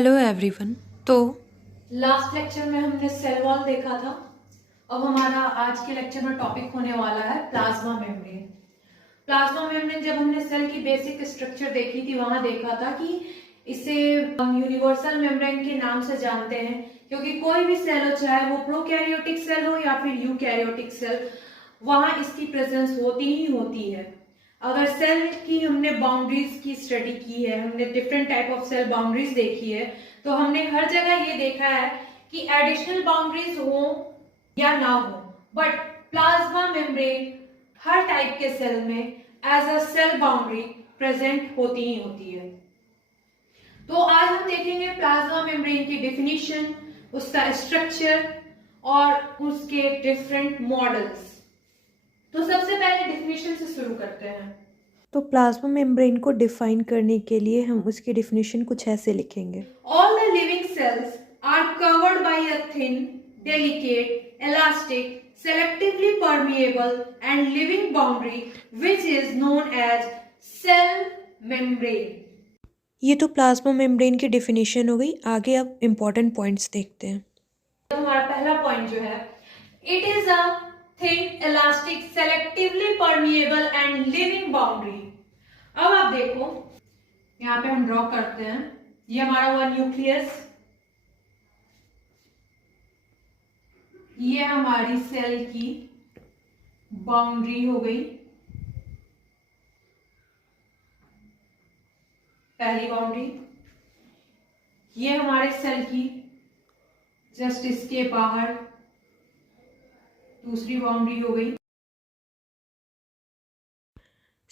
Hello everyone. तो last lecture में हमने सेल वॉल देखा था। अब हमारा आज के लेक्चर में टॉपिक होने वाला है प्लाज्मा मेम्ब्रेन। प्लाज्मा मेम्ब्रेन जब हमने सेल की बेसिक स्ट्रक्चर देखी थी वहां देखा था कि इसे यूनिवर्सल मेम्ब्रेन के नाम से जानते हैं, क्योंकि कोई भी सेल हो, चाहे वो प्रोकैरियोटिक सेल हो या फिर यूकैरियोटिक सेल, वहां इसकी प्रेजेंस होती ही होती है। अगर सेल की हमने बाउंड्रीज की स्टडी की है, हमने different type of cell boundaries देखी है, तो हमने हर जगह ये देखा है कि एडिशनल बाउंड्रीज हो या ना हो, बट प्लाज्मा मेम्ब्रेन हर टाइप के सेल में as a cell boundary present होती ही होती है। तो आज हम देखेंगे प्लाज्मा मेम्ब्रेन की डेफिनेशन, उसका स्ट्रक्चर और उसके डिफरेंट मॉडल्स। तो सबसे पहले डेफिनेशन से शुरू करते हैं। तो प्लाज्मा मेम्ब्रेन को डिफाइन करने के लिए हम उसकी डेफिनेशन कुछ ऐसे लिखेंगे। All the living cells are covered by a thin, delicate, elastic, selectively permeable and living boundary which is known as cell membrane. ये तो प्लाज्मा मेम्ब्रेन की डेफिनेशन हो गई। आगे अब इम्पोर्टेंट पॉइंट्स देखते हैं। तो हमारा पहला पॉइंट जो है, it is a thin, elastic, selectively permeable and living boundary. अब आप देखो, यहाँ पे हम ड्रॉ करते हैं, ये हमारा हुआ न्यूक्लियस, ये हमारी सेल की बाउंड्री हो गई, पहली बाउंड्री। ये हमारे सेल की जस्ट इसके बाहर दूसरी बाउंड्री हो गई।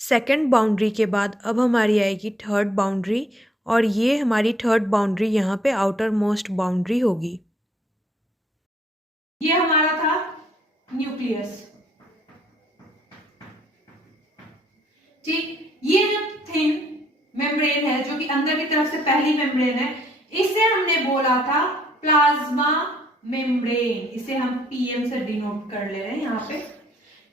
सेकंड बाउंड्री के बाद अब हमारी आएगी थर्ड बाउंड्री, और ये हमारी थर्ड बाउंड्री यहाँ पे आउटर मोस्ट बाउंड्री होगी। ये हमारा था न्यूक्लियस, ठीक। ये जो थिन मेम्ब्रेन है, जो कि अंदर की तरफ से पहली मेम्ब्रेन है, इसे हमने बोला था प्लाज्मा मेम्ब्रेन। इसे हम पीएम से डिनोट कर ले रहे हैं यहाँ पे।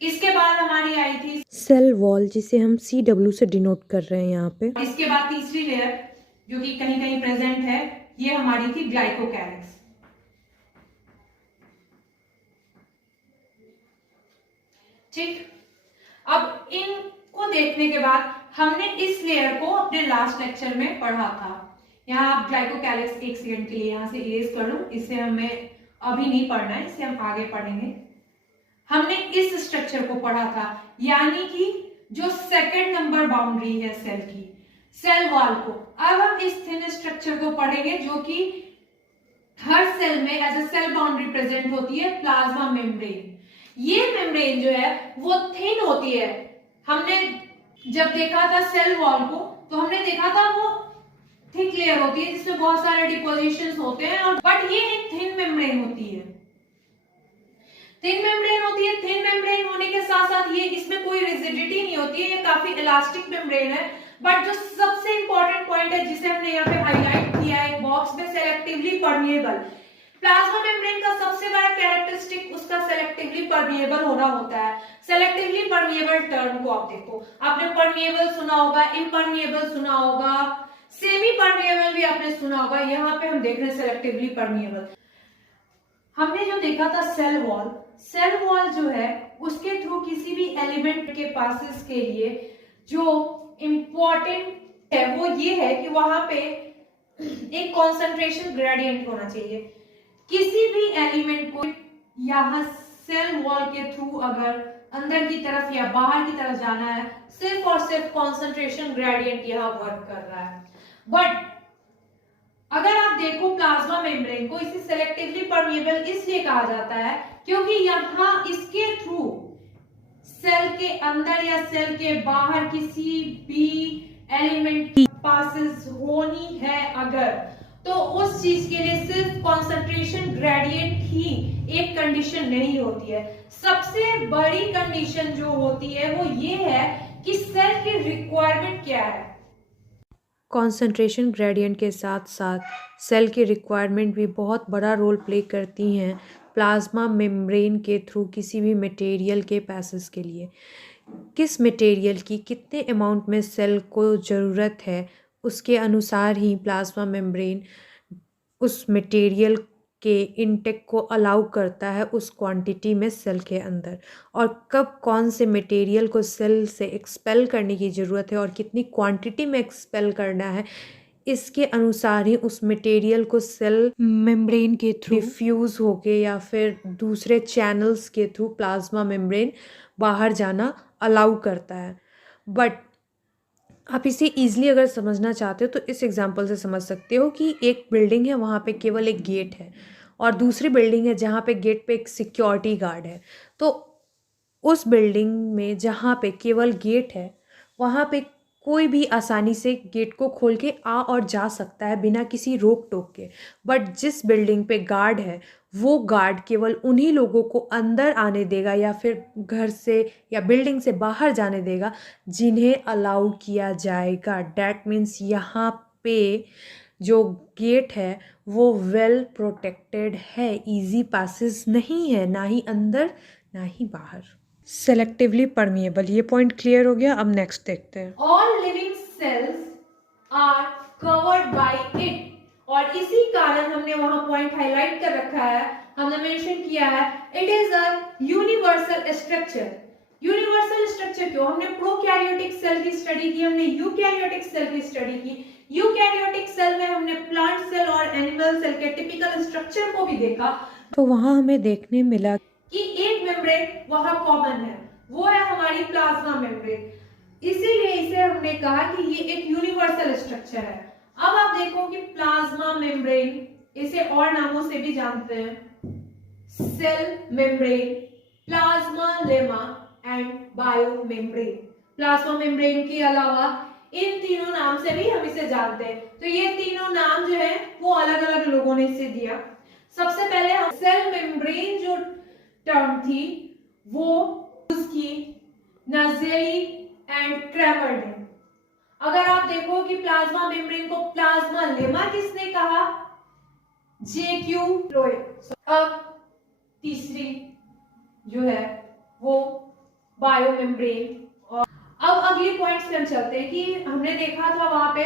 इसके बाद हमारी आई थी सेल वॉल, जिसे हम CW से डिनोट कर रहे हैं यहाँ पे। इसके बाद तीसरी लेयर जो कि कहीं कहीं प्रेजेंट है, ये हमारी थी ग्लाइकोकैलिक्स। ठीक। अब इनको देखने के बाद हमने इस लेयर को अपने लास्ट लेक्चर में पढ़ा था। यहाँ आप ग्लाइकोकैलिक्स एक सेकंड के लिए यहाँ से इरेज कर लो, इसे हमें अभी नहीं पढ़ना है, इसे हम आगे पढ़ेंगे। हमने इस स्ट्रक्चर को पढ़ा था, यानी कि जो सेकंड नंबर बाउंड्री है सेल की, सेल वॉल को। अब हम इस थिन स्ट्रक्चर को पढ़ेंगे, जो कि हर सेल में as a cell boundary present होती है, प्लाज्मा मेम्ब्रेन। ये मेम्ब्रेन जो है वो थिन होती है। हमने जब देखा था सेल वॉल को, तो हमने देखा था वो थिक लेयर होती है जिसमें बहुत सारे डिपोजिशंस होते हैं, और बट ये एक थिन मेम्ब्रेन होती है। थिन मेम्ब्रेन होती है। थिन मेम्ब्रेन होने के साथ साथ ये इसमें कोई रिजिडिटी नहीं होती है, ये काफी इलास्टिक मेम्ब्रेन है। बट जो सबसे इंपॉर्टेंट पॉइंट है जिसे हमने यहाँ पे हाईलाइट किया है बॉक्स में, सेलेक्टिवली परमिएबल। प्लाज्मा मेम्ब्रेन का सबसे बड़ा कैरेक्टरिस्टिक उसका सेलेक्टिवली परमिएबल होना होता है। सेलेक्टिवली परमिएबल टर्म को आप देखो, आपने परमिएबल सुना होगा, इम्परमिएबल सुना होगा, सेमी परमिएबल भी आपने सुना होगा। यहाँ पे हम देख रहे हैं सेलेक्टिवली परमिएबल। हमने जो देखा था सेल वॉल, सेल वॉल जो है उसके थ्रू किसी भी एलिमेंट के पासेस के लिए जो इंपॉर्टेंट है वो ये है कि वहां पे एक कॉन्सेंट्रेशन ग्रेडियंट होना चाहिए। किसी भी एलिमेंट को यहाँ सेल वॉल के थ्रू अगर अंदर की तरफ या बाहर की तरफ जाना है, सिर्फ और सिर्फ कॉन्सेंट्रेशन ग्रेडियंट यहाँ वर्क कर रहा है। बट अगर आप देखो प्लाज्मा मेम्ब्रेन को, इसे सेलेक्टिवली परमिएबल इसलिए कहा जाता है क्योंकि यहाँ इसके थ्रू सेल के अंदर या सेल के बाहर किसी भी एलिमेंट की पासेस होनी है अगर, तो उस चीज के लिए सिर्फ कॉन्सेंट्रेशन ग्रेडियंट ही एक कंडीशन नहीं होती है। सबसे बड़ी कंडीशन जो होती है वो ये है कि सेल की रिक्वायरमेंट क्या है। कॉन्सेंट्रेशन ग्रेडियंट के साथ साथ सेल की रिक्वायरमेंट भी बहुत बड़ा रोल प्ले करती हैं प्लाज्मा मेम्ब्रेन के थ्रू किसी भी मटेरियल के पैसेज के लिए। किस मटेरियल की कितने अमाउंट में सेल को ज़रूरत है, उसके अनुसार ही प्लाज्मा मेम्ब्रेन उस मटेरियल के इनटेक को अलाउ करता है उस क्वांटिटी में सेल के अंदर, और कब कौन से मटेरियल को सेल से एक्सपेल करने की ज़रूरत है और कितनी क्वांटिटी में एक्सपेल करना है, इसके अनुसार ही उस मटेरियल को सेल मेम्ब्रेन के थ्रू डिफ्यूज़ होके या फिर दूसरे चैनल्स के थ्रू प्लाज्मा मेम्ब्रेन बाहर जाना अलाउ करता है। बट आप इसे ईज़िली अगर समझना चाहते हो तो इस एग्जांपल से समझ सकते हो कि एक बिल्डिंग है, वहाँ पे केवल एक गेट है, और दूसरी बिल्डिंग है जहाँ पे गेट पे एक सिक्योरिटी गार्ड है। तो उस बिल्डिंग में जहाँ पे केवल गेट है, वहाँ पे कोई भी आसानी से गेट को खोल के आ और जा सकता है बिना किसी रोक टोक के। बट जिस बिल्डिंग पे गार्ड है, वो गार्ड केवल उन्हीं लोगों को अंदर आने देगा या फिर घर से या बिल्डिंग से बाहर जाने देगा जिन्हें अलाउ किया जाएगा। डैट मीन्स यहाँ पे जो गेट है वो वेल प्रोटेक्टेड है, इजी पासिस नहीं है, ना ही अंदर ना ही बाहर। सेलेक्टिवली परमिएबल, ये पॉइंट क्लियर हो गया। अब नेक्स्ट देखते हैं। All living cells are covered by it, और इसी कारण हमने वहां पॉइंट हाईलाइट कर रखा है, हमने मेंशन किया है, it is a universal structure. Universal structure क्यों? हमने प्रोकैरियोटिक सेल की स्टडी की, हमने यूकैरियोटिक सेल की स्टडी की। यूकैरियोटिक सेल में हमने प्लांट सेल और एनिमल सेल के टिपिकल स्ट्रक्चर को भी देखा, तो वहाँ हमें देखने मिला कि एक मेम्ब्रेन वहां कॉमन है, वो है हमारी प्लाज्मा मेम्ब्रेन। इसीलिए इसे हमने कहा कि ये एक यूनिवर्सल स्ट्रक्चर है। अब आप देखो कि प्लाज्मा मेम्ब्रेन, इसे और नामों से भी जानते हैं, cell membrane, plasmalemma and biomembrane. Plasma membrane के अलावा इन तीनों नाम से भी हम इसे जानते हैं। तो ये तीनों नाम जो है वो अलग अलग लोगों ने इसे दिया। सबसे पहले हम सेल मेम्ब्रेन जो टर्म थी वो उसकी नाज़ेली एंड क्रेमर ने। अगर आप देखो कि प्लाज्मा मेम्ब्रेन को प्लाज्मा लेमा किसने कहा? जेक्यू रोय। अब तीसरी जो है वो बायो मेम्ब्रेन। और अब अगले पॉइंट्स पे हम चलते हैं कि हमने देखा था वहां पे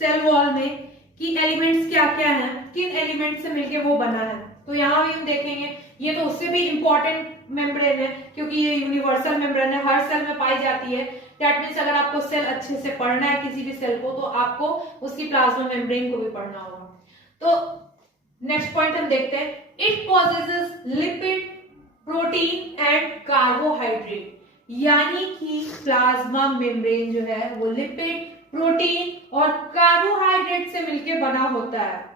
सेल वॉल में कि एलिमेंट्स क्या क्या हैं, किन एलिमेंट से मिलके वो बना है। तो यहाँ भी हम देखेंगे, ये तो उससे भी इंपॉर्टेंट मेम्ब्रेन है क्योंकि ये यूनिवर्सल मेम्ब्रेन है, हर सेल में पाई जाती है। दैट मींस अगर आपको सेल अच्छे से पढ़ना है किसी भी सेल को, तो आपको उसकी प्लाज्मा मेम्ब्रेन को भी पढ़ना होगा। तो नेक्स्ट पॉइंट हम देखते हैं, it possesses lipid, protein and carbohydrate. यानी कि प्लाज्मा मेम्ब्रेन जो है वो लिपिड, प्रोटीन और कार्बोहाइड्रेट से मिलकर बना होता है।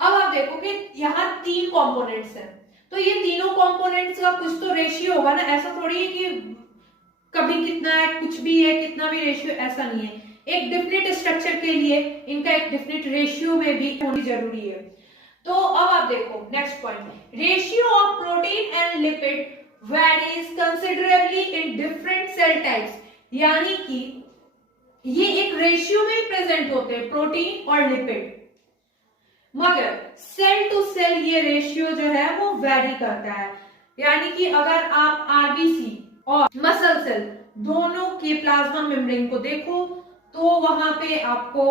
अब आप देखो कि यहाँ तीन कंपोनेंट्स हैं, तो ये तीनों कंपोनेंट्स का कुछ तो रेशियो होगा ना। ऐसा थोड़ी है कि कभी कितना है, कुछ भी है, कितना भी रेशियो, ऐसा नहीं है। एक डिफिनिट स्ट्रक्चर के लिए इनका एक डिफिनिट रेशियो में भी होनी जरूरी है। तो अब आप देखो next point, ratio of protein and lipid varies considerably in different cell types. यानी कि ये एक रेशियो में ही प्रेजेंट होते हैं प्रोटीन और लिपिड, मगर सेल टू सेल ये रेशियो जो है वो वेरी करता है। यानी कि अगर आप आरबीसी और मसल सेल दोनों के प्लाज्मा मेम्ब्रेन को देखो तो वहां पे आपको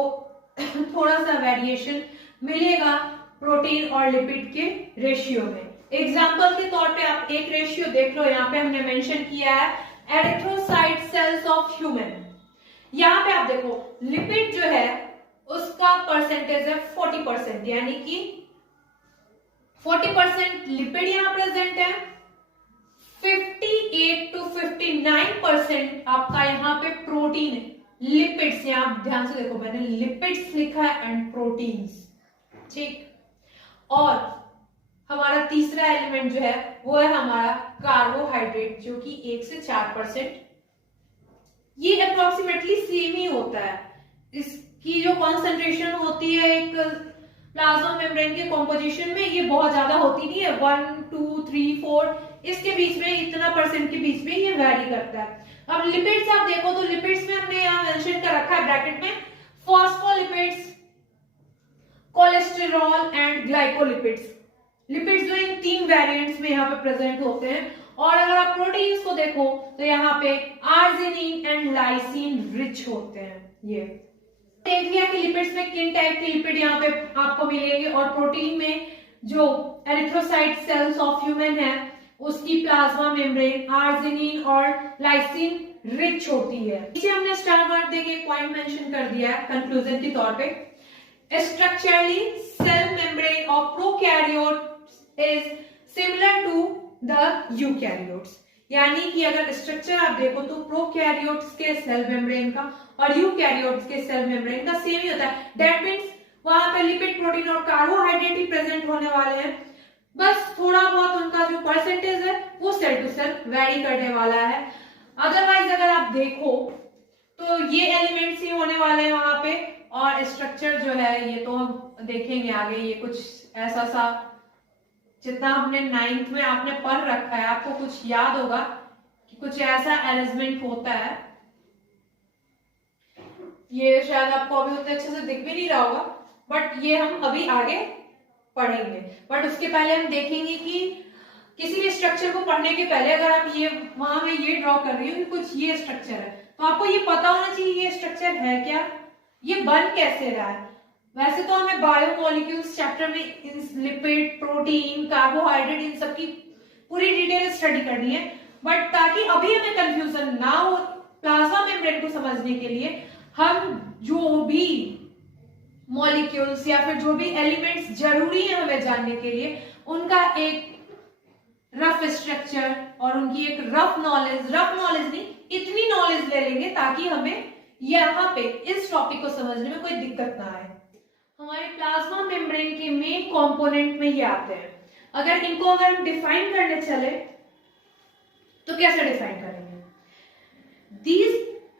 थोड़ा सा वेरिएशन मिलेगा प्रोटीन और लिपिड के रेशियो में। एग्जांपल के तौर पे आप एक रेशियो देख लो, यहाँ पे हमने मेंशन किया है एरिथ्रोसाइट सेल्स ऑफ ह्यूमन। यहाँ पे आप देखो लिपिड जो है उसका परसेंटेज है 40%, यानी कि 40% लिपिड यहाँ प्रेजेंट है, 58 to 59% आपका यहाँ पे प्रोटीन है। लिपिड्स, यहाँ ध्यान से देखो मैंने लिपिड्स लिखा है एंड प्रोटीन्स, ठीक। और हमारा तीसरा एलिमेंट जो है वो है हमारा कार्बोहाइड्रेट, जो कि 1 से 4%। ये अप्रोक्सीमेटली सेम ही होता है। इसकी जो कॉन्सेंट्रेशन होती है एक प्लाज्मा मेम्ब्रेन के कॉम्पोजिशन में, ये बहुत ज्यादा होती नहीं है, 1 2 3 4 इसके बीच में, इतना परसेंट के बीच में ये वैरी करता है। अब लिपिड्स आप देखो तो लिपिड्स में हमने यहाँ मेंशन कर रखा है ब्रैकेट में phospholipids, cholesterol and glycolipids. Lipids जो इन तीन वेरिएंट्स में यहाँ पे प्रेजेंट होते हैं। और अगर आप प्रोटीन्स को देखो तो यहाँ पे आर्जिनिन एंड लाइसिन रिच होते हैं ये। देख लिया कि लिपिड्स में किन टाइप के लिपिड यहाँ पे आपको मिलेंगे, और प्रोटीन में जो एरिथ्रोसाइट सेल्स ऑफ ह्यूमन है उसकी प्लाज्मा मेम्ब्रेन आर्जिनिन और लाइसिन रिच होती है। नीचे हमने स्टार मार्क देके एक पॉइंट मेंशन कर दिया है कंक्लूजन के तौर पे। Structurally, cell membrane of prokaryotes is similar to the eukaryotes। यानी कि अगर स्ट्रक्चर आप देखो तो प्रोकैरियोट्स के सेल मेम्ब्रेन का और यूकैरियोट्स के सेल मेम्ब्रेन का सेम ही होता है। दैट मींस वहां पे लिपिड, प्रोटीन और कार्बोहाइड्रेट ही प्रेजेंट होने वाले हैं, बस थोड़ा बहुत उनका जो परसेंटेज है वो सेल टू सेल वेरी करने वाला है। अदरवाइज अगर आप देखो तो ये एलिमेंट्स ही होने वाले हैं वहां पे, और स्ट्रक्चर जो है ये तो हम देखेंगे आगे। ये कुछ ऐसा सा जितना हमने 9th में आपने पढ़ रखा है, आपको कुछ याद होगा कि कुछ ऐसा अरेंजमेंट होता है। ये शायद आपको अभी उतने अच्छे से दिख भी नहीं रहा होगा, बट ये हम अभी आगे पढ़ेंगे। बट उसके पहले हम देखेंगे कि किसी भी स्ट्रक्चर को पढ़ने के पहले अगर आप ये वहां में ये ड्रॉ कर रही हो कि कुछ ये स्ट्रक्चर है, तो आपको ये पता होना चाहिए ये स्ट्रक्चर है क्या, ये बन कैसे रहा है। वैसे तो हमें बायोमोलिक्यूल्स चैप्टर में लिपिड, प्रोटीन, कार्बोहाइड्रेट इन सब की पूरी डिटेल स्टडी करनी है, बट ताकि अभी हमें कंफ्यूजन ना हो प्लाज्मा मेम्ब्रेन को समझने के लिए हम जो भी मॉलिक्यूल्स या फिर जो भी एलिमेंट्स जरूरी है हमें जानने के लिए उनका एक रफ स्ट्रक्चर और उनकी एक रफ नॉलेज नहीं, इतनी नॉलेज ले लेंगे ताकि हमें यहाँ पे इस टॉपिक को समझने में कोई दिक्कत ना आए। हमारे प्लाज्मा मेम्ब्रेन के मेन कंपोनेंट में ये आते हैं। अगर हम डिफाइन करने चले तो कैसे डिफाइन करेंगे? These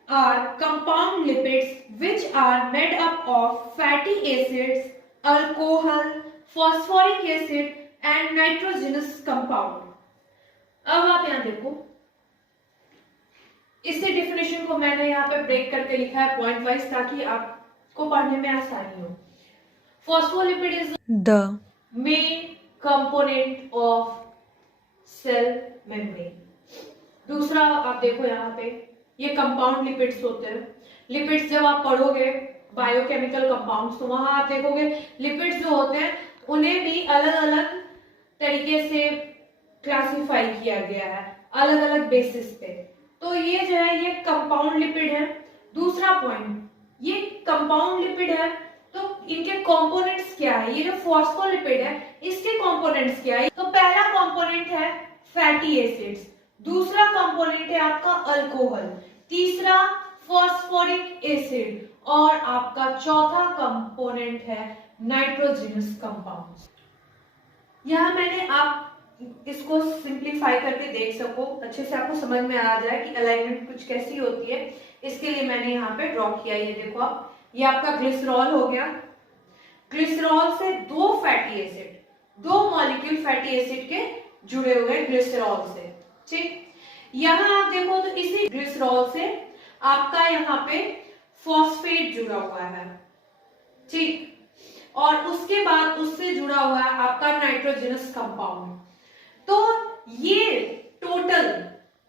are compound lipids which are made up of fatty acids, alcohol, phosphoric acid and nitrogenous compound। अब आप यहां देखो, इससे डेफिनेशन को मैंने यहाँ पे ब्रेक करके लिखा है पॉइंट वाइज ताकि आपको पढ़ने में आसानी हो। Phospholipid is the main component of cell membrane. दूसरा आप देखो यहाँ पे ये कंपाउंड लिपिड्स होते हैं। लिपिड्स जब आप पढ़ोगे बायोकेमिकल कंपाउंड्स तो वहां आप देखोगे लिपिड्स जो होते हैं उन्हें भी अलग अलग तरीके से क्लासिफाई किया गया है, अलग अलग बेसिस पे। तो ये जो है ये कंपाउंड लिपिड है। दूसरा पॉइंट, ये कंपाउंड लिपिड है तो इनके कंपोनेंट्स क्या है? ये जो फॉस्फोलिपिड है इसके कंपोनेंट्स क्या है? तो पहला कंपोनेंट है फैटी एसिड्स, दूसरा कंपोनेंट है आपका अल्कोहल, तीसरा फॉस्फोरिक एसिड और आपका चौथा कंपोनेंट है नाइट्रोजनस कंपाउंड्स। यहां मैंने आप इसको सिंप्लीफाई करके देख सको, अच्छे से आपको समझ में आ जाए कि अलाइनमेंट कुछ कैसी होती है, इसके लिए मैंने यहाँ पे ड्रॉ किया। ये देखो आप, ये आपका ग्लिसरॉल हो गया। ग्लिसरॉल से दो फैटी एसिड, दो मॉलिक्यूल फैटी एसिड के जुड़े हुए ग्लिसरॉल से, ठीक। यहाँ आप देखो तो इसी ग्लिसरॉल से आपका यहाँ पे फॉस्फेट जुड़ा हुआ है, ठीक, और उसके बाद उससे जुड़ा हुआ है आपका नाइट्रोजनस कंपाउंड। तो ये टोटल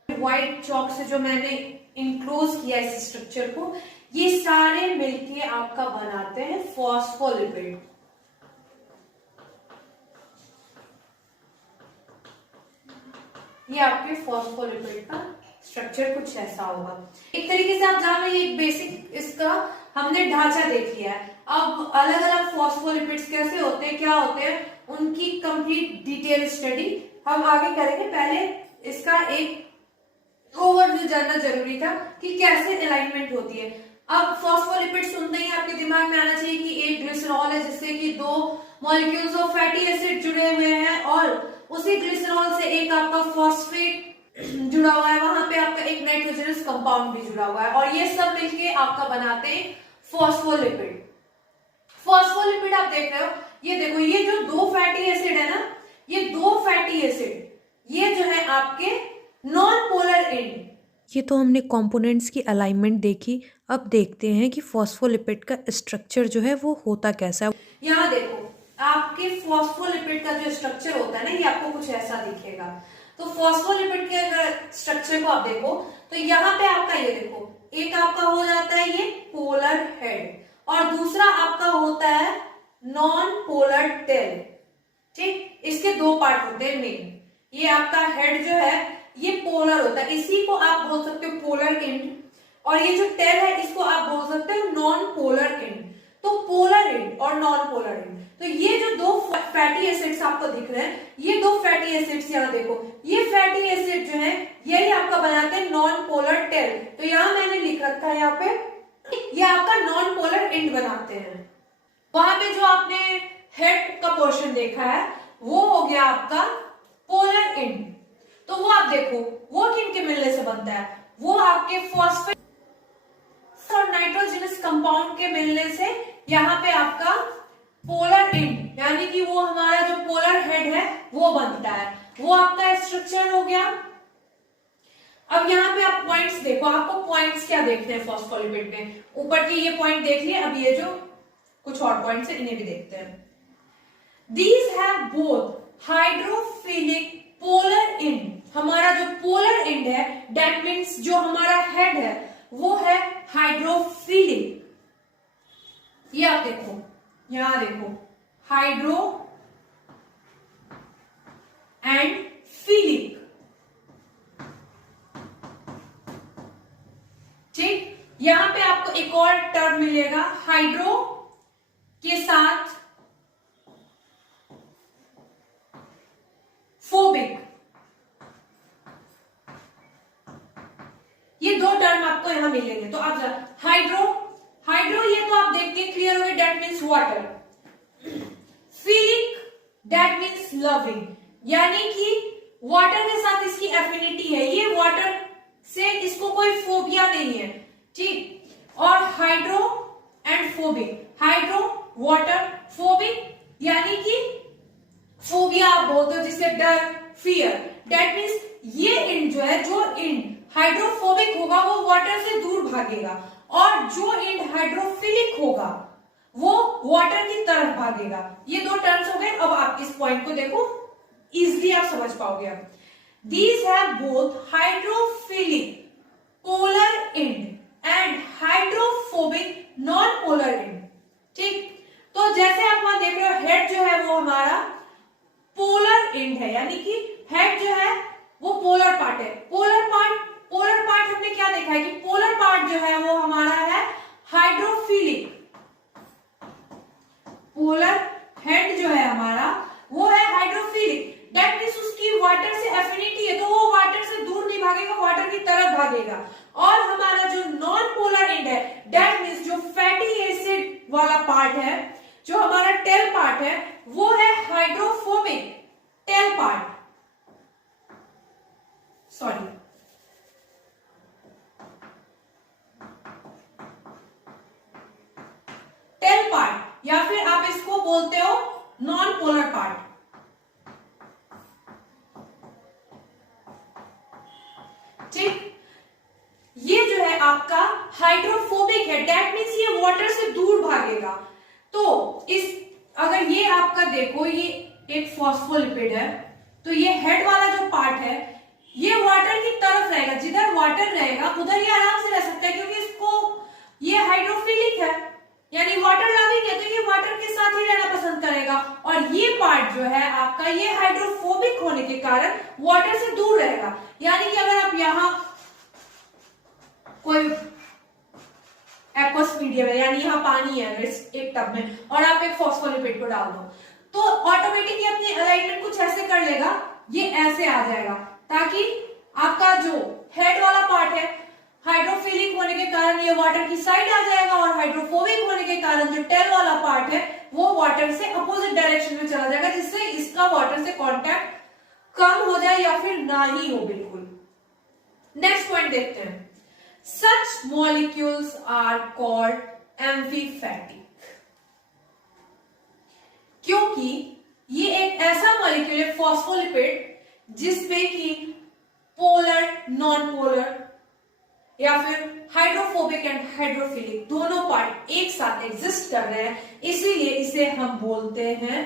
व्हाइट चॉक से जो मैंने इंक्लोज किया इस स्ट्रक्चर को, ये सारे मिलके आपका बनाते हैं फॉस्फोलिपिड। ये आपके फॉस्फोलिपिड का स्ट्रक्चर कुछ ऐसा होगा। एक तरीके से आप जान लो ये बेसिक इसका हमने ढांचा देख लिया है। अब अलग अलग फॉस्फोलिपिड्स कैसे होते हैं, क्या होते हैं, उनकी कंप्लीट डिटेल स्टडी हम आगे करेंगे। पहले इसका एक ओवरव्यू जानना जरूरी था कि कैसे अलाइनमेंट होती है। अब फॉस्फोलिपिड सुनते ही आपके दिमाग में आना चाहिए कि एक ग्लिसरॉल है जिससे कि दो मॉलिक्यूल्स ऑफ फैटी एसिड जुड़े हुए हैं और उसी ग्लिसरॉल से एक आपका फॉस्फेट जुड़ा हुआ है, वहां पे आपका एक नाइट्रोजनस कंपाउंड भी जुड़ा हुआ है और ये सब मिलके आपका बनाते हैं फॉस्फोलिपिड। फॉस्फोलिपिड आप देख रहे हो, ये देखो, ये जो दो फैटी एसिड है ना, ये दो फैटी एसिड ये जो है आपके नॉन पोलर एंड। ये तो हमने कंपोनेंट्स की अलाइनमेंट देखी, अब देखते हैं कि फॉस्फोलिपिड का स्ट्रक्चर जो है वो होता कैसा है। यहाँ देखो आपके फॉस्फोलिपिड का जो स्ट्रक्चर होता है ना, ये आपको कुछ ऐसा दिखेगा। तो फॉस्फोलिपिड के अगर स्ट्रक्चर को आप देखो तो यहाँ पे आपका ये देखो, एक आपका हो जाता है ये पोलर हेड और दूसरा आपका होता है नॉन पोलर टेल। ठीक, इसके दो पार्ट होते हैं मेन। ये आपका हेड जो है ये पोलर होता है, इसी को आप बोल सकते हो पोलर एंड, और ये जो टेल है इसको आप बोल सकते हो नॉन पोलर एंड। तो पोलर एंड और नॉन पोलर एंड, तो ये जो दो फैटी एसिड्स आपको दिख रहे हैं, ये दो फैटी एसिड्स यहाँ देखो, ये फैटी एसिड जो है यही आपका बनाते हैं नॉन पोलर टेल। तो यहाँ मैंने लिख रखा है यहाँ पे, ये आपका नॉन पोलर एंड बनाते हैं। वहां पे जो आपने हेड का पोर्शन देखा है वो हो गया आपका पोलर एंड। तो वो आप देखो वो किन के मिलने से बनता है, वो आपके फॉस्फेट और नाइट्रोजनस कंपाउंड के मिलने से यहाँ पे आपका पोलर एंड यानी कि वो हमारा जो पोलर हेड है वो बनता है। वो आपका स्ट्रक्चर हो गया। अब यहाँ पे आप पॉइंट्स देखो, आपको पॉइंट्स क्या देखते हैं फॉस्फोलिपिड में, ऊपर के ये पॉइंट देख लिए, अब ये जो कुछ और पॉइंट्स है इन्हें भी देखते हैं। These have both hydrophilic polar and, हमारा जो पोलर एंड है दैट मीन्स जो हमारा हेड है वो है हाइड्रोफिलिक। ये आप देखो, यहां देखो हाइड्रो एंड फिलिक। ठीक, यहां पे आपको एक और टर्म मिलेगा हाइड्रो के साथ फोबिक। ये दो टर्म आपको यहां मिलेंगे। तो आप हाइड्रो, हाइड्रो ये तो आप देख के क्लियर हो गए, that means water. Philic that means loving, यानी कि वाटर के साथ इसकी एफिनिटी है, ये वाटर से इसको कोई फोबिया नहीं है। ठीक, और hydro and phobic, hydro water, phobic यानी कि फोबिया आप बोलते हो जिससे डर, फियर। दैट मीन्स ये इंड जो है, जो इंड हाइड्रोफोबिक होगा वो वाटर से दूर भागेगा, और जो इंड हाइड्रोफिलिक होगा वो वाटर की तरफ भागेगा। ये दो टर्म्स हो गए। अब आप इस पॉइंट को देखो, इजिली आप समझ पाओगे। अब these have both hydrophilic polar end and hydrophobic non polar end. ठीक, तो जैसे आप वहां देख रहे हो हेड जो है वो हमारा पोलर एंड है, यानी कि हेड जो है वो पोलर पार्ट है। पोलर पार्ट हमने क्या देखा है कि पोलर पार्ट जो है वो हमारा है हाइड्रोफिलिक। पोलर हेड जो है हमारा वो है हाइड्रोफिलिक, दैट मींस उसकी वाटर से एफिनिटी है, तो वो वाटर से दूर नहीं भागेगा, वाटर की तरफ भागेगा। और हमारा जो नॉन पोलर एंड है दैट मींस जो फैटी एसिड वाला पार्ट है, जो हमारा टेल पार्ट है, वो है hydrophobic tail part. Sorry, tail part, या फिर आप इसको बोलते हो नॉन पोलर पार्ट। ठीक, ये जो है आपका हाइड्रोफोबिक है, दैट मींस ये वाटर से दूर भागेगा। तो इस अगर ये आपका देखो, ये एक फॉस्फोलिपिड है, तो ये हेड वाला जो पार्ट है ये वाटर की तरफ रहेगा, जिधर वाटर रहेगा उधर ये आराम से रह सकता है, क्योंकि इसको ये हाइड्रोफिलिक है यानी वाटर लविंग है, तो ये वाटर के साथ ही रहना पसंद करेगा। और ये पार्ट जो है आपका ये हाइड्रोफोबिक होने के कारण वाटर से दूर रहेगा। यानी कि अगर आप यहां कोई एक्वस मीडियम है, यानी यहाँ पानी है अगर एक टब में, और आप एक फॉस्फोलिपिड को डाल दो, तो ऑटोमेटिकली अपनी अलाइनमेंट कुछ ऐसे कर लेगा, ये ऐसे आ जाएगा, ताकि आपका जो हेड वाला पार्ट है हाइड्रोफिलिक होने के कारण ये वाटर की साइड आ जाएगा, और हाइड्रोफोबिक होने के कारण जो टेल वाला पार्ट है वो वाटर से अपोजिट डायरेक्शन में चला जाएगा, जिससे इसका वाटर से कांटेक्ट कम हो जाए या फिर ना ही हो बिल्कुल। नेक्स्ट पॉइंट देखते हैं। Such molecules are called amphipathic, क्योंकि ये एक ऐसा मॉलिक्यूल है फॉस्फोलिपिड जिसपे कि पोलर, नॉन पोलर या फिर हाइड्रोफोबिक एंड हाइड्रोफिलिक दोनों पार्ट एक साथ एग्जिस्ट कर रहे हैं, इसीलिए इसे हम बोलते हैं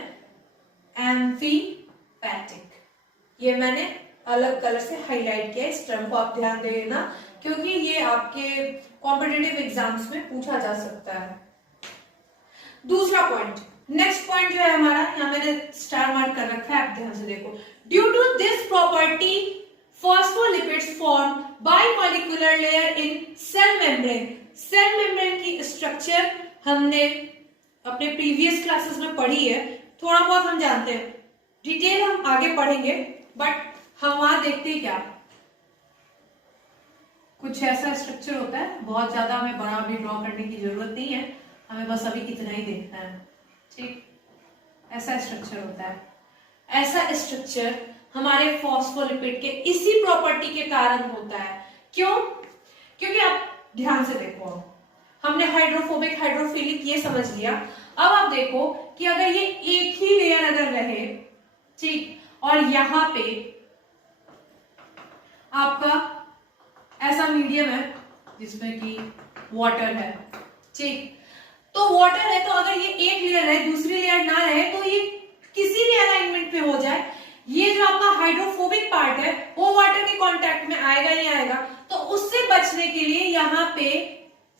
एम्फीपैथिक। ये मैंने अलग कलर से हाईलाइट किया, इस टर्म को आप ध्यान देना, क्योंकि ये आपके कॉम्पिटिटिव एग्जाम्स में पूछा जा सकता है। दूसरा पॉइंट, नेक्स्ट पॉइंट जो है हमारा, यहाँ मैंने स्टार मार्क कर रखा है, आप ध्यान से देखो। Due to this property phospholipids form bimolecular layer in cell membrane. Cell membrane की स्ट्रक्चर हमने अपने प्रीवियस क्लासेस में पढ़ी है, थोड़ा बहुत हम जानते हैं, डिटेल हम आगे पढ़ेंगे, बट हम वहां देखते हैं क्या, कुछ ऐसा स्ट्रक्चर होता है, बहुत ज्यादा हमें बड़ा भी ड्रॉ करने की जरूरत नहीं है, हमें बस अभी इतना ही देखना है, ठीक। ऐसा स्ट्रक्चर होता है, ऐसा स्ट्रक्चर हमारे फॉस्फोलिपिड के इसी प्रॉपर्टी के कारण होता है। क्यों? क्योंकि आप ध्यान से देखो, हमने हाइड्रोफोबिक हाइड्रोफिलिक ये समझ लिया। अब आप देखो कि अगर ये एक ही लेयर अगर रहे, ठीक, और यहां पे आपका ऐसा मीडियम है जिसमें कि वाटर है, ठीक, तो वाटर है, तो अगर ये एक लेयर है दूसरी लेयर ना रहे तो ये किसी भी अलाइनमेंट पे हो जाए, ये जो आपका हाइड्रोफोबिक पार्ट है वो वाटर के कांटेक्ट में आएगा नहीं आएगा, तो उससे बचने के लिए यहाँ पे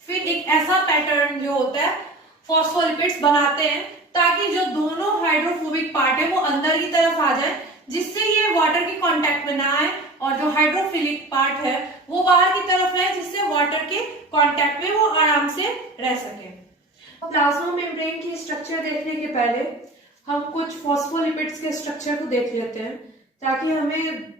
फिर एक ऐसा पैटर्न जो होता है फॉस्फोलिपिड्स बनाते हैं, ताकि जो दोनों हाइड्रोफोबिक पार्ट है वो अंदर की तरफ आ जाए, जिससे ये वाटर के कांटेक्ट में ना आए, और जो हाइड्रोफिलिक पार्ट है वो बाहर की तरफ रहे, जिससे वाटर के कांटेक्ट में वो आराम से रह सके। प्लाज्मा मेम्ब्रेन की स्ट्रक्चर देखने के पहले हम कुछ फॉस्फोलिपिड्स के स्ट्रक्चर को देख लेते हैं, ताकि हमें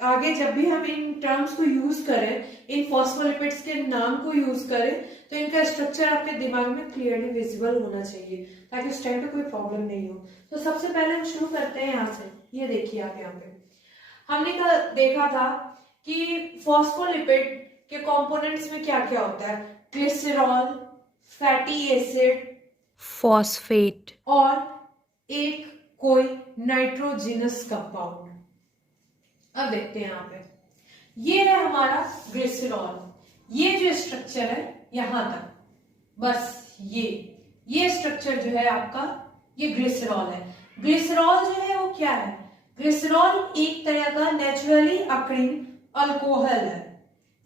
आगे जब भी हम इन टर्म्स को यूज करें, इन फॉस्फोलिपिड्स के नाम को यूज करें, तो इनका स्ट्रक्चर आपके दिमाग में क्लियरली विजिबल होना चाहिए, ताकि उस टाइम पे कोई प्रॉब्लम नहीं हो। तो सबसे पहले हम शुरू करते हैं यहाँ से। ये देखिए आप, यहाँ पे हमने देखा था कि फॉस्फोलिपिड के कंपोनेंट्स में क्या क्या होता है, ग्लिसरॉल, फैटी एसिड, फॉस्फेट और एक कोई नाइट्रोजिनस कंपाउंड। अब देखते हैं यहाँ पे, ये है हमारा ग्लिसरॉल, ये जो स्ट्रक्चर है यहां तक, बस ये स्ट्रक्चर जो है आपका, ये ग्लिसरॉल है। ग्लिसरॉल जो है वो क्या है, ग्लिसरॉल एक तरह का नेचुरली अकरिंग अल्कोहल है,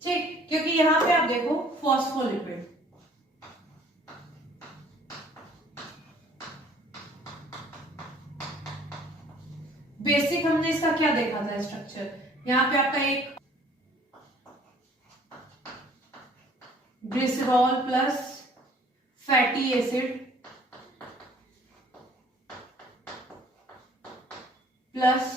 ठीक, क्योंकि यहां पे आप देखो फॉस्फोलिपिड, बेसिक हमने इसका क्या देखा था स्ट्रक्चर, यहाँ पे आपका एक glycerol plus fatty acid plus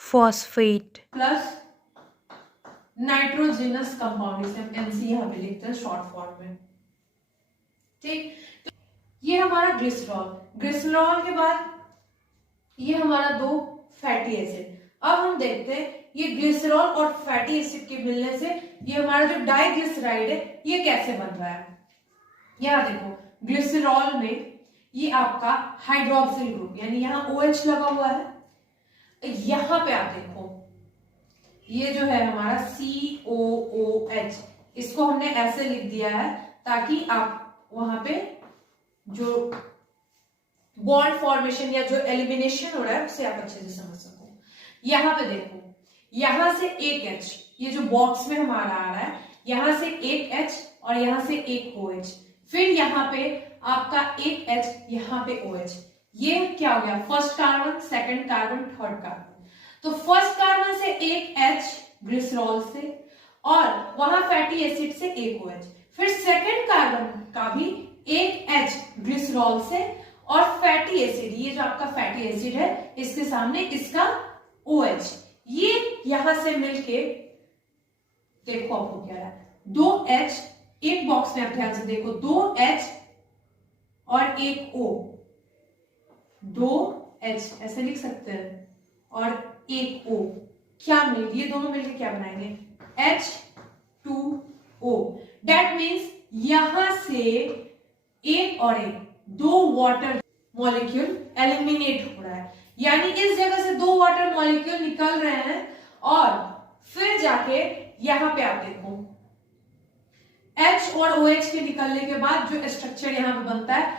phosphate plus nitrogenous compound, इसे हम एनसी यहां पे लिखते हैं शॉर्ट फॉर्म में, ठीक। तो ये हमारा ग्लिसरॉल, ग्लिसरॉल के बाद ये हमारा दो फैटी एसिड। अब हम देखते हैं ये ग्लिसरॉल और फैटी एसिड के मिलने से ये हमारा जो डाइग्लिसराइड है ये कैसे बन रहा है। यहां देखो ग्लिसरॉल में ये आपका हाइड्रोक्सिल ग्रुप, यानी यहाँ OH लगा हुआ है, यहां पे आप देखो ये जो है हमारा COOH, इसको हमने ऐसे लिख दिया है ताकि आप वहां पे जो बॉन्ड फॉर्मेशन या जो एलिमिनेशन हो रहा है उससे आप अच्छे से समझ सको। यहां पे देखो, यहां से एक H, ये जो बॉक्स में हमारा आ रहा है, यहां से एक H और यहां से एक OH, फिर यहाँ पे आपका एक H, यहाँ पे OH, ये क्या हो गया, first carbon, second carbon, third carbon. तो फर्स्ट कार्बन से एक H ग्लिसरॉल से, और वहां फैटी एसिड से एक OH, फिर सेकंड कार्बन का भी एक H ग्लिसरॉल से, और फैटी एसिड, ये जो आपका फैटी एसिड है इसके सामने इसका OH, ये यहां से मिलके देखो आपको क्या है, दो H एक बॉक्स में, आप ध्यान से देखो, दो H और एक O, दो H ऐसे लिख सकते हैं और एक O, क्या मिल, ये दोनों मिलकर क्या बनाएंगे, H2O। दैट मीन्स यहां से एक और एक दो वाटर मॉलिक्यूल एलिमिनेट हो रहा है, यानी इस जगह से दो वाटर मॉलिक्यूल निकल रहे हैं, और फिर जाके यहां पे आप देखो H और OH के निकलने के बाद जो स्ट्रक्चर यहां पे बनता है,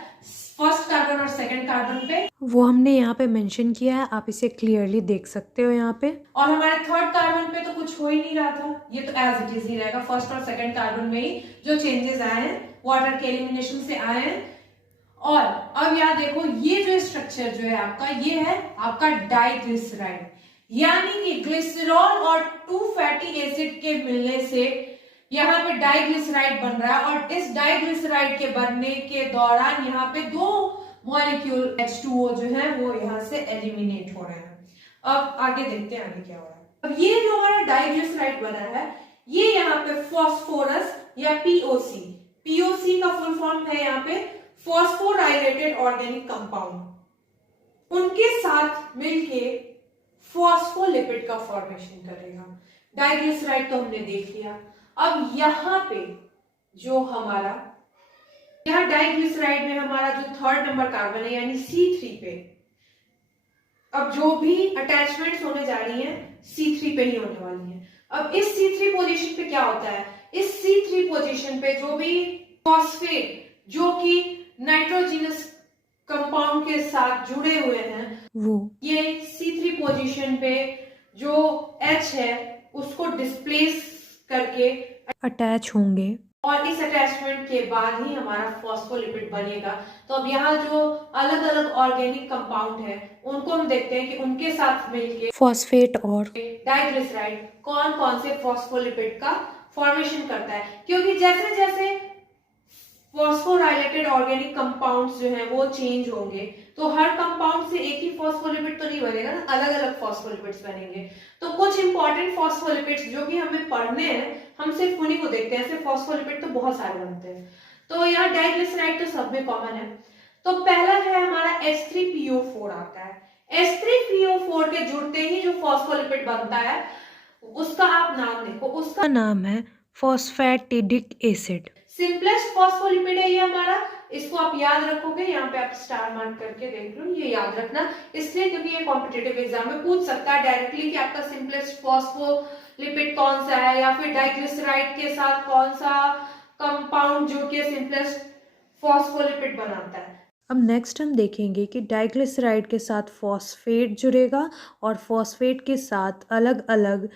फर्स्ट कार्बन और सेकंड कार्बन पे, वो हमने यहाँ पे मेंशन किया है, आप इसे क्लियरली देख सकते हो यहाँ पे। और हमारे थर्ड कार्बन पे तो कुछ हो ही नहीं रहा था, ये तो एज इट इज ही रहेगा। फर्स्ट और सेकंड कार्बन में ही जो चेंजेस आए हैं वाटर के एलिमिनेशन से आए हैं। और अब यहाँ देखो, ये जो स्ट्रक्चर जो है आपका, ये है आपका डाइग्लिसराइड, यानी कि ग्लिसरॉल और 2 फैटी एसिड के मिलने से यहाँ पे डाइग्लिसराइड बन रहा है। और इस डाइग्लिसराइड के बनने के दौरान यहाँ पे 2 मॉलिक्यूल H2O जो है वो यहाँ से एलिमिनेट हो रहे हैं। अब आगे देखते हैं आगे क्या हो रहा है। अब ये जो हमारा डाइग्लिसराइड बना है, ये यहाँ पे फॉस्फोरस या पीओसी, पीओसी का फुल फॉर्म है यहाँ पे फॉस्फोराइलेटेड ऑर्गेनिक कंपाउंड, उनके साथ मिलके फॉस्फोलिपिड का फॉर्मेशन करेगा। डाइग्लिसराइड तो हमने देख लिया। अब यहाँ पे जो हमारा, यहाँ डाइग्लिसराइड में हमारा जो थर्ड नंबर कार्बन है यानी C3 पे, अब जो भी अटैचमेंट्स होने जा रही हैं C3 पे ही होने वाली हैं। अब इस C3 पोजीशन पे क्या होता है, इस C3 पोजीशन पे जो भी फॉस्फेट जो कि नाइट्रोजिनस कंपाउंड के साथ जुड़े हुए हैं, वो ये C3 पोजीशन पे जो H है उसको डिस्प्लेस करके अटैच होंगे, और इस अटैचमेंट के बाद ही हमारा फॉस्फोलिपिड बनेगा। तो अब यहाँ जो अलग अलग ऑर्गेनिक कंपाउंड है उनको हम देखते हैं कि उनके साथ मिलके फॉस्फेट और डाइग्लिसराइड कौन कौन से फॉस्फोलिपिड का फॉर्मेशन करता है। क्योंकि जैसे जैसे फॉस्फोराइलेटेड ऑर्गेनिक कंपाउंड्स जो हैं वो चेंज होंगे, तो हर कंपाउंड से एक ही फॉस्फोलिपिड तो नहीं बनेगा ना, अलग अलग फॉस्फोलिपिड्स बनेंगे। तो कुछ इंपॉर्टेंट फॉस्फोलिपिड्स जो कि हमें पढ़ने हैं, हम सिर्फ उन्हीं को देखते हैं। ऐसे फॉस्फोलिपिड तो बहुत सारे बनते हैं, तो यहाँ डाइग्लिसराइड तो सब में कॉमन है। तो पहला जो है हमारा H3PO4 आता है। H3PO4 के जुड़ते ही जो फॉस्फोलिपिड बनता है उसका आप नाम देखो, उसका नाम है फॉस्फैटिडिक एसिड। सिंपलेस्ट फॉस्फोलिपिड है ये हमारा, इसको आप याद रखोगे, यहाँ पे आप स्टार मार्क करके देख लो, ये याद रखना इसलिए क्योंकि ये कॉम्पिटिटिव एग्जाम में पूछ सकता है डायरेक्टली कि आपका सिंपलेस्ट फॉस्फोलिपिड कौन सा है, या फिर डाइग्लिसराइड के साथ कौन सा कंपाउंड जो कि सिंपलेस्ट फॉस्फोलिपिड बनाता है। अब नेक्स्ट हम देखेंगे कि डाइग्लिसराइड के साथ फॉस्फेट जुड़ेगा और फॉस्फेट के साथ अलग अलग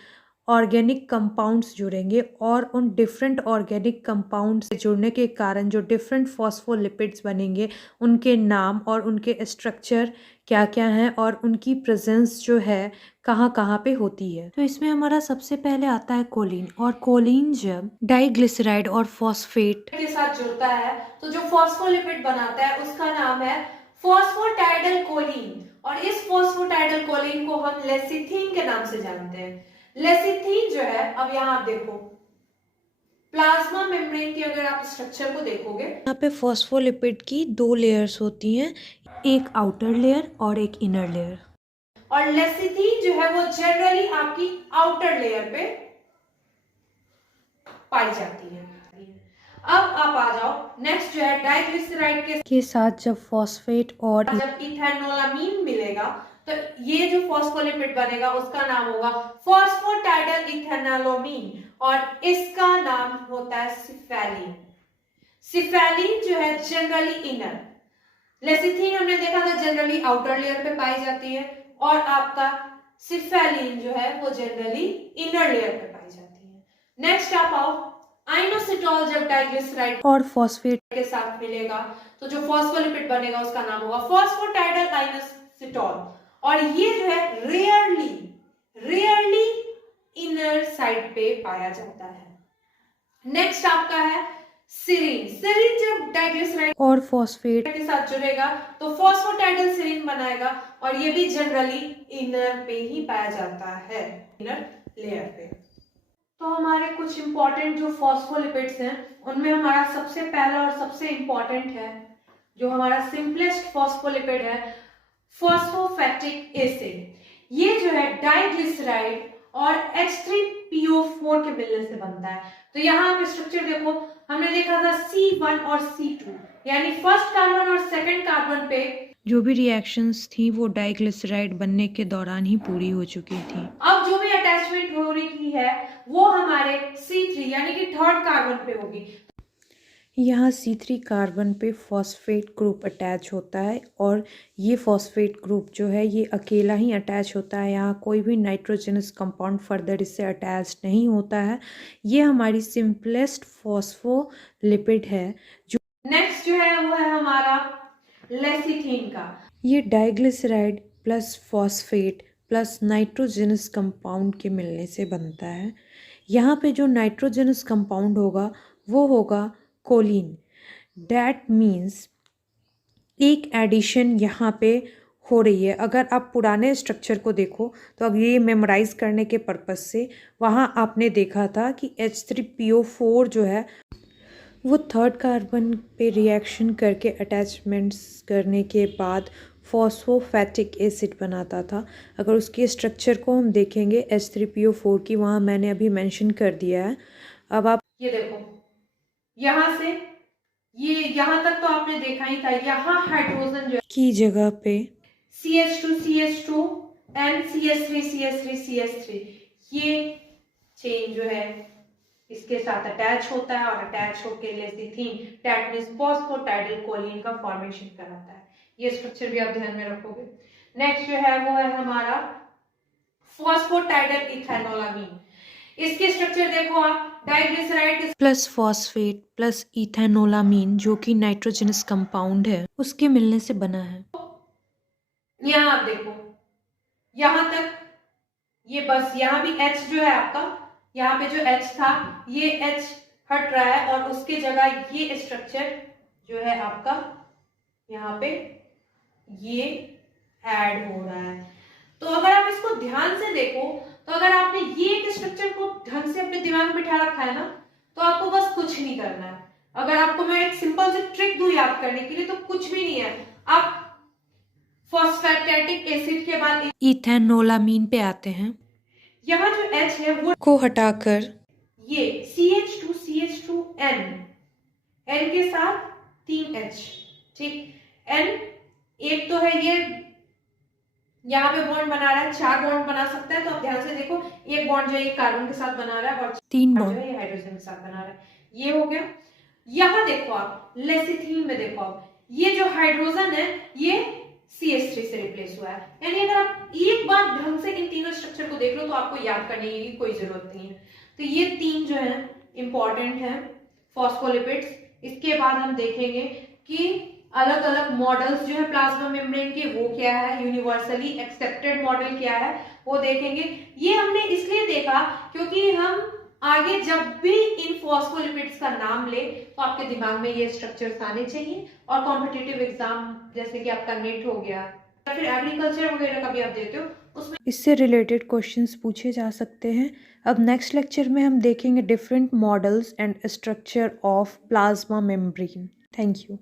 ऑर्गेनिक कंपाउंड्स जुड़ेंगे, और उन डिफरेंट ऑर्गेनिक कंपाउंड्स से जुड़ने के कारण जो डिफरेंट फॉस्फोलिपिड्स बनेंगे उनके नाम और उनके स्ट्रक्चर क्या क्या हैं और उनकी प्रेजेंस जो है कहाँ कहाँ पे होती है। तो इसमें हमारा सबसे पहले आता है कोलिन, और कोलिन जब डाइग्लिसराइड और फॉस्फेट के साथ जुड़ता है तो जो फॉस्फोलिपिड बनाता है उसका नाम है फॉस्फोटाइडल कोलिन, और इस फॉस्फोटाइडल कोलिन को हम लेसिथीन के नाम से जानते हैं। लेसिथीन जो है, अब यहाँ आप देखो प्लाज्मा मेम्ब्रेन की अगर आप स्ट्रक्चर को देखोगे, यहाँ पे फॉस्फोलिपिड की 2 लेयर्स होती हैं, एक आउटर लेयर और एक इनर लेयर, और लेसिथीन जो है वो जनरली आपकी आउटर लेयर पे पाई जाती है। अब आप आ जाओ नेक्स्ट जो है डाइग्लिसराइड के साथ जब फॉस्फेट और जब इथेनोलामीन मिलेगा तो ये जो फॉस्फोलिपिड बनेगा उसका नाम होगा फॉस्फोटाइडल इथेनोलामीन, और इसका नाम होता है सिफेलिन। सिफेलिन जो है जनरली इनर, लेसिथीन हमने देखा था जनरली आउटर लेयर पे पाई जाती है, और आपका सिफेलिन जो है वो जनरली इनर लेयर पे पाई जाती है। नेक्स्ट आप आओ, आइनोसिटॉल जब डाइग्लिसराइड और फॉस्फेट के साथ मिलेगा तो जो फॉस्फोलिपिड बनेगा उसका नाम होगा फॉस्फोटाइडल आइनोसिटॉल, और ये जो है रेयरली इनर साइड पे पाया जाता है। नेक्स्ट आपका है सीरीन। सीरीन जब डाइग्लिसराइड और फॉस्फेट के साथ जुड़ेगा तो फॉस्फोटाइडल सीरीन बनाएगा, और ये भी जनरली इनर पे ही पाया जाता है, इनर लेयर पे। तो हमारे कुछ इंपॉर्टेंट जो फॉस्फोलिपिड्स हैं उनमें हमारा सबसे पहला और सबसे इंपॉर्टेंट है जो हमारा सिंपलेस्ट फॉस्फोलिपिड है फॉस्फोफैटिक एसिड। ये जो है डाइग्लिसराइड और H3PO4 के मिलने से बनता है। तो यहाँ आप स्ट्रक्चर देखो, हमने देखा था C1 और C2 यानी फर्स्ट कार्बन और सेकंड कार्बन पे जो भी रिएक्शंस थी वो डाइग्लिसराइड बनने के दौरान ही पूरी हो चुकी थी। अब जो भी अटैचमेंट हो रही है वो हमारे C3 यानी कि थर्ड कार्बन पे होगी। यहाँ C3 कार्बन पे फॉस्फेट ग्रुप अटैच होता है और ये फॉस्फेट ग्रुप जो है ये अकेला ही अटैच होता है, यहाँ कोई भी नाइट्रोजनस कंपाउंड फर्दर इससे अटैच नहीं होता है। ये हमारी सिंपलेस्ट फॉस्फोलिपिड है। जो नेक्स्ट जो है वो है हमारा लेसिथीन का। ये diglyceride plus phosphate plus nitrogenous compound के मिलने से बनता है। यहाँ पे जो नाइट्रोजनस कंपाउंड होगा वो होगा कोलिन। डैट मीन्स एक एडिशन यहाँ पे हो रही है। अगर आप पुराने स्ट्रक्चर को देखो तो अब ये मेमोराइज करने के पर्पस से वहाँ आपने देखा था कि H3PO4 जो है वो थर्ड कार्बन पे रिएक्शन करके अटैचमेंट्स करने के बाद फॉस्फोफैटिक एसिड बनाता था। अगर उसके स्ट्रक्चर को हम देखेंगे H3PO4 की, वहाँ मैंने अभी मेंशन कर दिया है। अब आप ये देखो, यहाँ से ये यहाँ तक तो आपने देखा ही था। यहाँ हाइड्रोजन जो की जगह पे CH2 एंड CH3 ये चेन जो है इसके साथ अटैच होता है और अटैच होकर लेसिथीन दैट मींस फॉस्फोटाइडल कोलिन का फॉर्मेशन कराता है। ये स्ट्रक्चर भी आप ध्यान में रखोगे। नेक्स्ट जो है वो है हमारा फॉस्फोटाइडल इथेनोलामीन। इसके स्ट्रक्चर देखो आप, डाइग्लिसराइड प्लस फॉस्फेट प्लस इथेनोलामीन जो कि नाइट्रोजनस कंपाउंड है उसके मिलने से बना है। यहाँ आप देखो, यहाँ तक ये बस यहाँ भी H जो है आपका, यहाँ पे जो H था ये H हट रहा है और उसके जगह ये स्ट्रक्चर जो है आपका यहाँ पे ये ऐड हो रहा है। तो अगर आप इसको ध्यान से देखो तो अगर आपने ये एक स्ट्रक्चर को ढंग से अपने दिमाग में बिठा रखा है ना तो आपको बस कुछ नहीं करना है। अगर आपको मैं एक सिंपल सी ट्रिक दूं याद करने के लिए तो कुछ भी नहीं है। आप फॉस्फेटिक एसिड के बाद इथेनोलामीन पे आते हैं। यहाँ जो H है वो को हटाकर ये CH2N N के साथ 3H, ठीक। N एक तो है ये यहाँ पे बॉन्ड बना रहा है, 4 बॉन्ड बना सकता है। तो आप ध्यान से देखो, एक बॉन्ड जो है कार्बन के साथ बना रहा है और 3 जो बॉन्ड है ये हाइड्रोजन के साथ बना रहा है। ये हो गया। यहाँ देखो आप लेसिथीन में देखो आप, ये जो हाइड्रोजन है ये CH3 से रिप्लेस हुआ है। यानी अगर आप एक बार ढंग से इन तीनों स्ट्रक्चर को देख लो तो आपको याद करने की कोई जरूरत नहीं है। तो ये 3 जो है इंपॉर्टेंट है फॉस्फोलिपिड्स। इसके बाद हम देखेंगे कि अलग अलग मॉडल्स जो है प्लाज्मा मेम्ब्रेन के वो क्या है, यूनिवर्सली एक्सेप्टेड मॉडल क्या है वो देखेंगे। ये हमने इसलिए देखा क्योंकि हम आगे जब भी इन फॉस्फोलिपिड्स का नाम ले तो आपके दिमाग में ये स्ट्रक्चर्स आने चाहिए और कॉम्पिटिटिव एग्जाम जैसे कि आपका नेट हो गया या फिर एग्रीकल्चर वगैरह का भी आप देते हो उसमें इससे रिलेटेड क्वेश्चंस पूछे जा सकते हैं। अब नेक्स्ट लेक्चर में हम देखेंगे different models and structure of plasma membrane. Thank you.